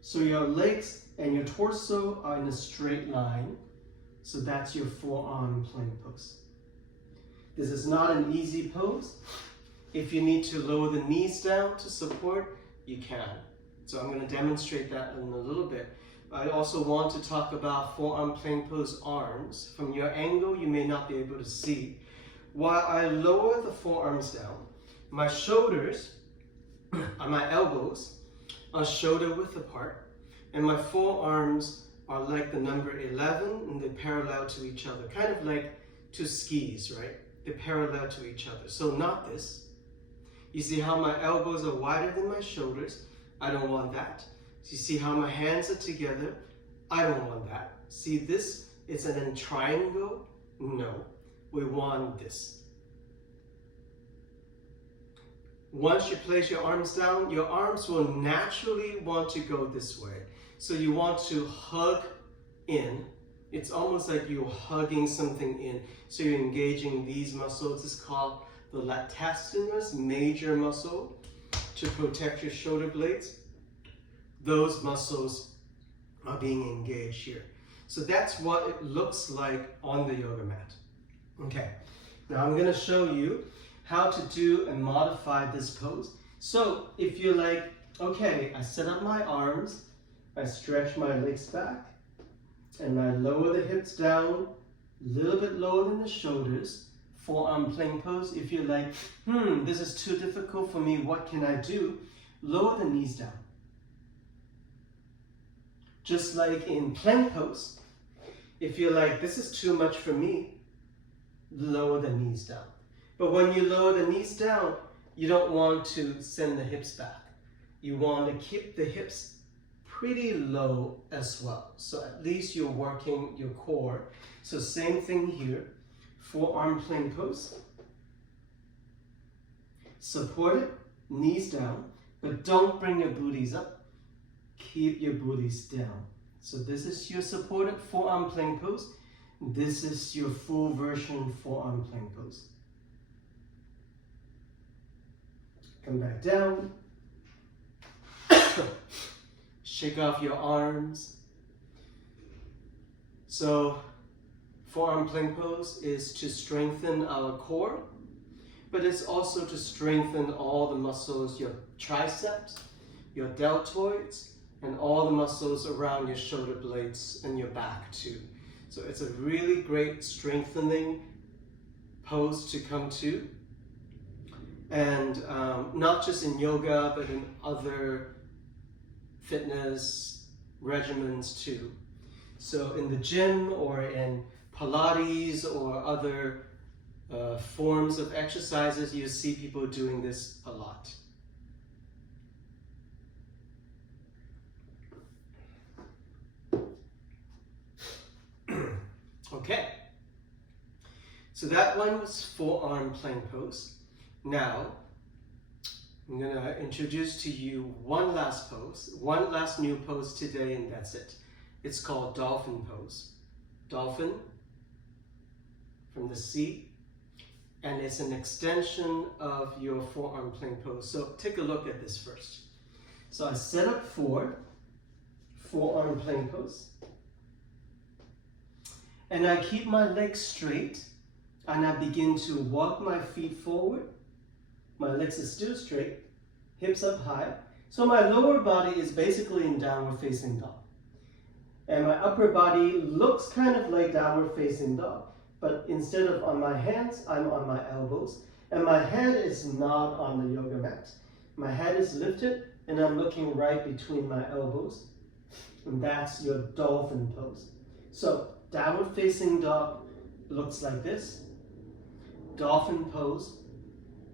So your legs and your torso are in a straight line. So that's your forearm plank pose. This is not an easy pose. If you need to lower the knees down to support, you can. So I'm going to demonstrate that in a little bit. I also want to talk about forearm plank pose arms. From your angle, you may not be able to see. While I lower the forearms down, my shoulders and my elbows are shoulder width apart, and my forearms are like the number 11, and they're parallel to each other, kind of like two skis, right? They're parallel to each other. So not this. You see how my elbows are wider than my shoulders? I don't want that. So you see how my hands are together? I don't want that. See this? It's a triangle? No. We want this. Once you place your arms down, your arms will naturally want to go this way. So you want to hug in. It's almost like you're hugging something in. So you're engaging these muscles. It's called the latissimus major muscle to protect your shoulder blades. Those muscles are being engaged here. So that's what it looks like on the yoga mat. Okay, now I'm going to show you how to do and modify this pose. So if you're like, okay, I set up my arms, I stretch my legs back, and I lower the hips down, a little bit lower than the shoulders, forearm plank pose. If you're like, this is too difficult for me, what can I do? Lower the knees down. Just like in plank pose, if you're like, this is too much for me, lower the knees down. But when you lower the knees down, you don't want to send the hips back. You want to keep the hips pretty low as well. So at least you're working your core. So same thing here, forearm plank pose. Support it, knees down, but don't bring your booties up. Keep your booties down. So this is your supported forearm plank pose. This is your full version forearm plank pose. Come back down. Shake off your arms. So forearm plank pose is to strengthen our core, but it's also to strengthen all the muscles, your triceps, your deltoids, and all the muscles around your shoulder blades and your back too. So it's a really great strengthening pose to come to. And not just in yoga, but in other fitness regimens too. So in the gym or in Pilates or other forms of exercises, you see people doing this a lot. Okay, so that one was forearm plank pose. Now, I'm going to introduce to you one last pose, one last new pose today, and that's it. It's called dolphin pose. Dolphin from the sea, and it's an extension of your forearm plank pose. So take a look at this first. So I set up for forearm plank pose, and I keep my legs straight, and I begin to walk my feet forward. My legs are still straight, hips up high. So my lower body is basically in downward facing dog. And my upper body looks kind of like downward facing dog, but instead of on my hands, I'm on my elbows. And my head is not on the yoga mat. My head is lifted, and I'm looking right between my elbows. And that's your dolphin pose. So downward facing dog looks like this. Dolphin pose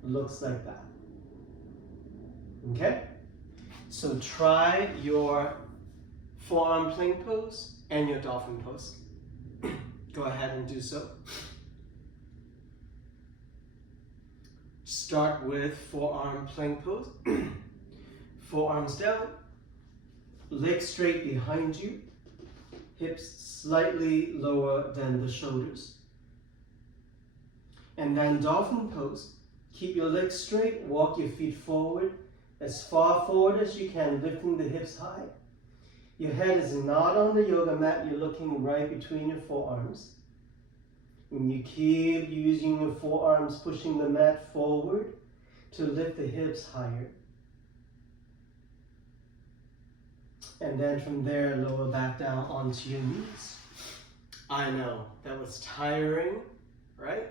looks like that. Okay? So try your forearm plank pose and your dolphin pose. Go ahead and do so. Start with forearm plank pose. Forearms down, legs straight behind you, hips slightly lower than the shoulders. And then dolphin pose. Keep your legs straight, walk your feet forward, as far forward as you can, lifting the hips high. Your head is not on the yoga mat, you're looking right between your forearms. And you keep using your forearms, pushing the mat forward to lift the hips higher. And then from there, lower back down onto your knees. I know, that was tiring, right?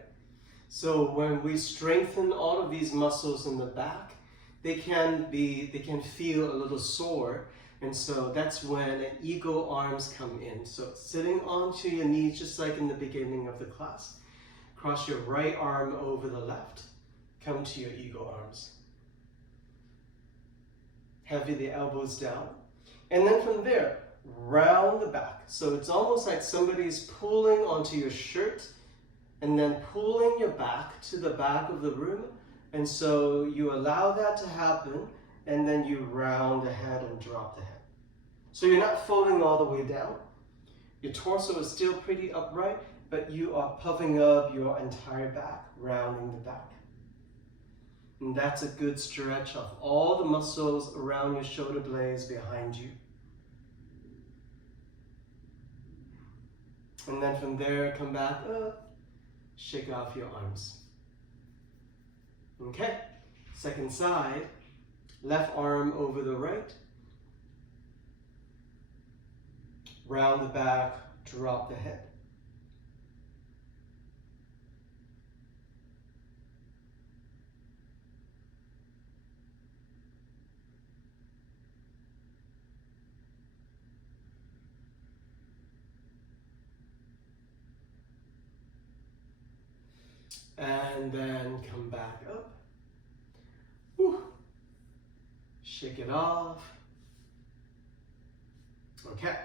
So when we strengthen all of these muscles in the back, they can feel a little sore. And so that's when eagle arms come in. So sitting onto your knees, just like in the beginning of the class. Cross your right arm over the left. Come to your eagle arms. Heavy the elbows down. And then from there, round the back. So it's almost like somebody's pulling onto your shirt and then pulling your back to the back of the room And so you allow that to happen, and then you round the head and drop the head. So you're not folding all the way down. Your torso is still pretty upright, but you are puffing up your entire back, rounding the back. And that's a good stretch of all the muscles around your shoulder blades behind you. And then from there, come back up, shake off your arms. Okay, second side, left arm over the right. Round the back, drop the head. And then come back up. Whew. Shake it off. Okay.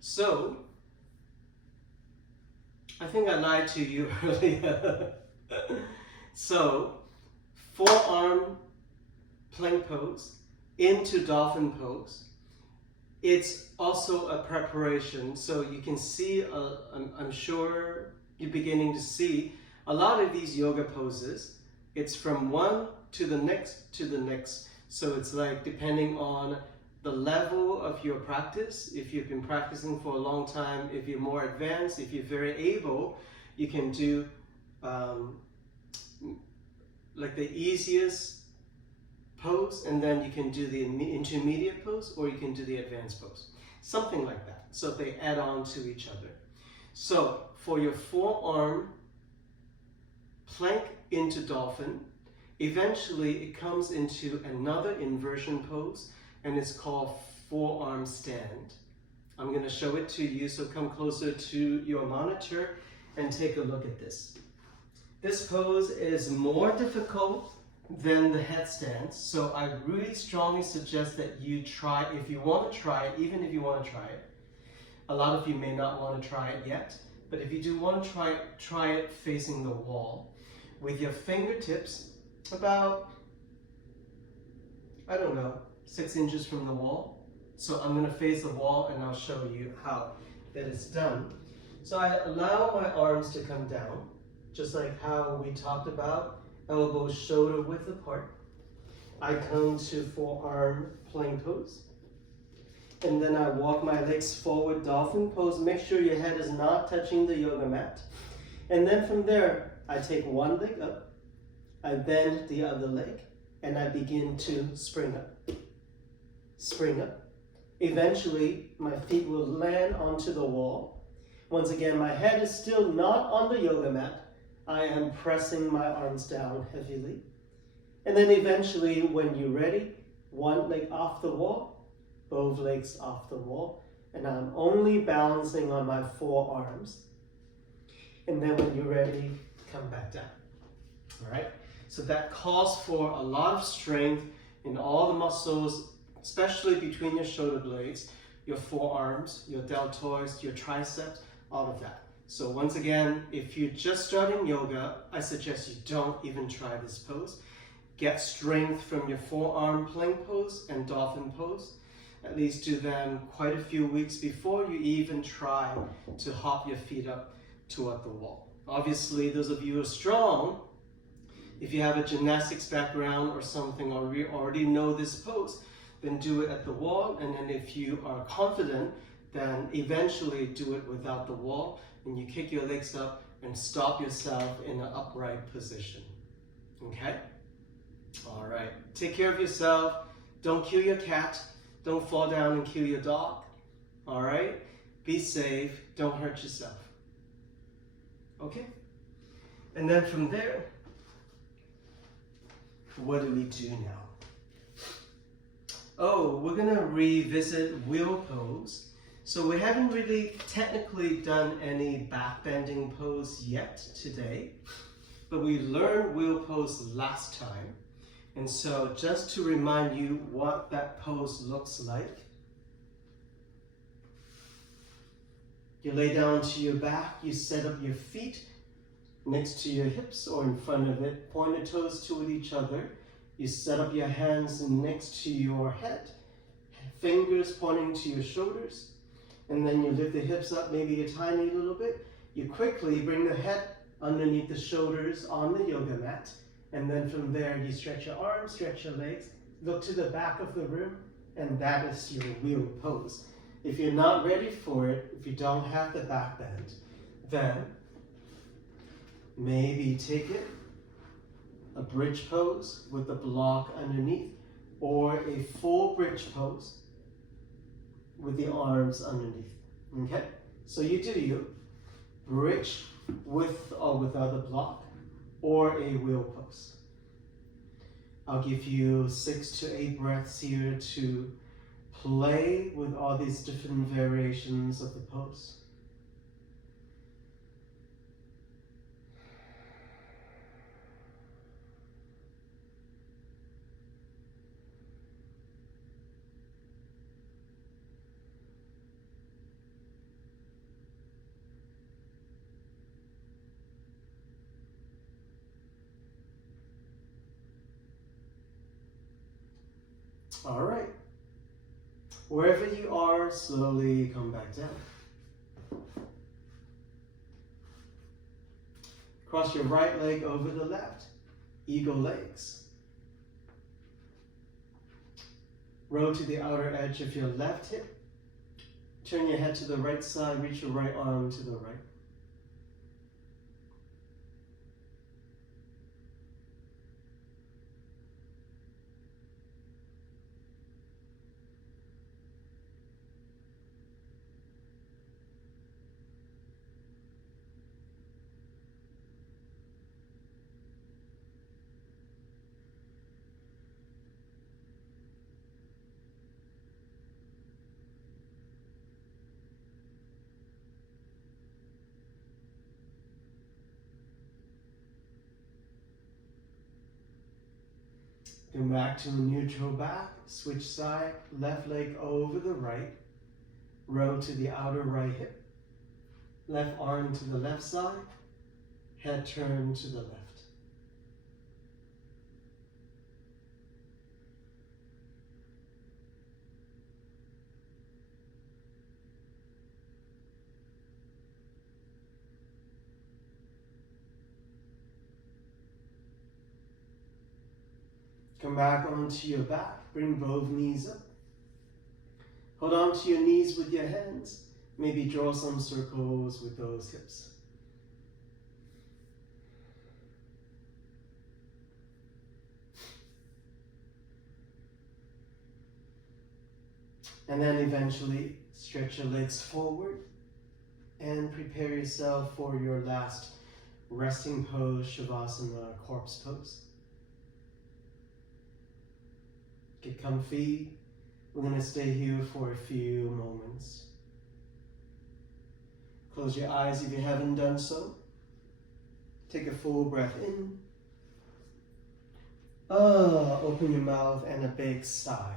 So, I think I lied to you earlier. So, forearm plank pose into dolphin pose. It's also a preparation, so you can see, I'm sure you're beginning to see a lot of these yoga poses. It's from one to the next to the next. So it's like depending on the level of your practice. If you've been practicing for a long time, if you're more advanced, if you're very able, you can do like the easiest pose, and then you can do the intermediate pose, or you can do the advanced pose. Something like that. So they add on to each other. So for your forearm plank into dolphin, eventually it comes into another inversion pose, and it's called forearm stand. I'm going to show it to you, so come closer to your monitor and take a look at this. This pose is more difficult than the headstand, so I really strongly suggest that you try, if you want to try it, even if you want to try it. A lot of you may not want to try it yet, but if you do want to try it facing the wall with your fingertips about, I don't know, 6 inches from the wall. So I'm going to face the wall and I'll show you how that is done. So I allow my arms to come down, just like how we talked about, elbows shoulder width apart. I come to forearm plank pose. And then I walk my legs forward, dolphin pose. Make sure your head is not touching the yoga mat. And then from there, I take one leg up, I bend the other leg, and I begin to spring up. Spring up. Eventually, my feet will land onto the wall. Once again, my head is still not on the yoga mat. I am pressing my arms down heavily. And then eventually, when you're ready, one leg off the wall, both legs off the wall, and I'm only balancing on my forearms. And then when you're ready, come back down. All right? So that calls for a lot of strength in all the muscles, especially between your shoulder blades, your forearms, your deltoids, your triceps, all of that. So once again, if you're just starting yoga, I suggest you don't even try this pose. Get strength from your forearm plank pose and dolphin pose. At least do them quite a few weeks before you even try to hop your feet up toward the wall. Obviously, those of you who are strong, if you have a gymnastics background or something, or you already know this pose, then do it at the wall. And then if you are confident, then eventually do it without the wall, and you kick your legs up and stop yourself in an upright position. Okay? All right. Take care of yourself. Don't kill your cat. Don't fall down and kill your dog. All right? Be safe. Don't hurt yourself. Okay? And then from there, what do we do now? Oh, we're going to revisit wheel pose. So we haven't really technically done any back bending pose yet today, but we learned wheel pose last time. And so just to remind you what that pose looks like, you lay down to your back, you set up your feet next to your hips or in front of it. Point the toes toward each other. You set up your hands next to your head, fingers pointing to your shoulders, and then you lift the hips up maybe a tiny little bit. You quickly bring the head underneath the shoulders on the yoga mat, and then from there you stretch your arms, stretch your legs, look to the back of the room, and that is your wheel pose. If you're not ready for it, if you don't have the back bend, then maybe take it a bridge pose with the block underneath, or a full bridge pose with the arms underneath. Okay? So you do you. Bridge with or without the block, or a wheel pose. I'll give you 6 to 8 breaths here to play with all these different variations of the pose. All right. Wherever you are, slowly come back down. Cross your right leg over the left. Eagle legs. Roll to the outer edge of your left hip. Turn your head to the right side. Reach your right arm to the right. Come back to a neutral back, switch side, left leg over the right, roll to the outer right hip, left arm to the left side, head turn to the left. Come back onto your back, bring both knees up. Hold on to your knees with your hands. Maybe draw some circles with those hips. And then eventually stretch your legs forward and prepare yourself for your last resting pose, Shavasana, corpse pose. Get comfy. We're going to stay here for a few moments. Close your eyes if you haven't done so. Take a full breath in. Open your mouth and a big sigh.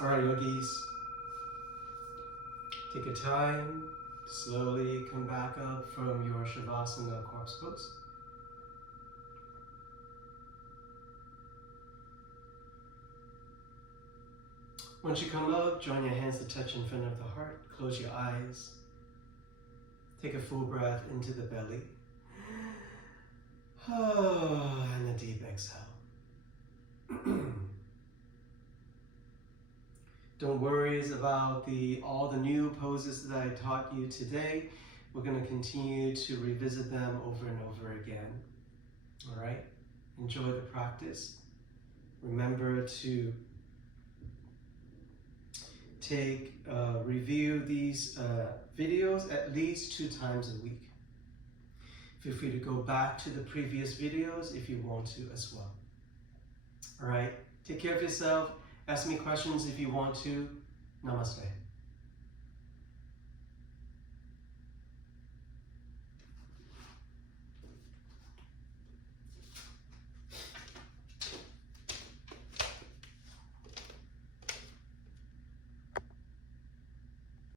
All right, yogis. Take a time to slowly come back up from your Shavasana corpse pose. Once you come up, join your hands to touch in front of the heart. Close your eyes. Take a full breath into the belly. And a deep exhale. Don't worry about all the new poses that I taught you today. We're going to continue to revisit them over and over again. All right? Enjoy the practice. Remember to review these videos at least 2 times a week. Feel free to go back to the previous videos if you want to as well. All right, take care of yourself. Ask me questions if you want to. Namaste.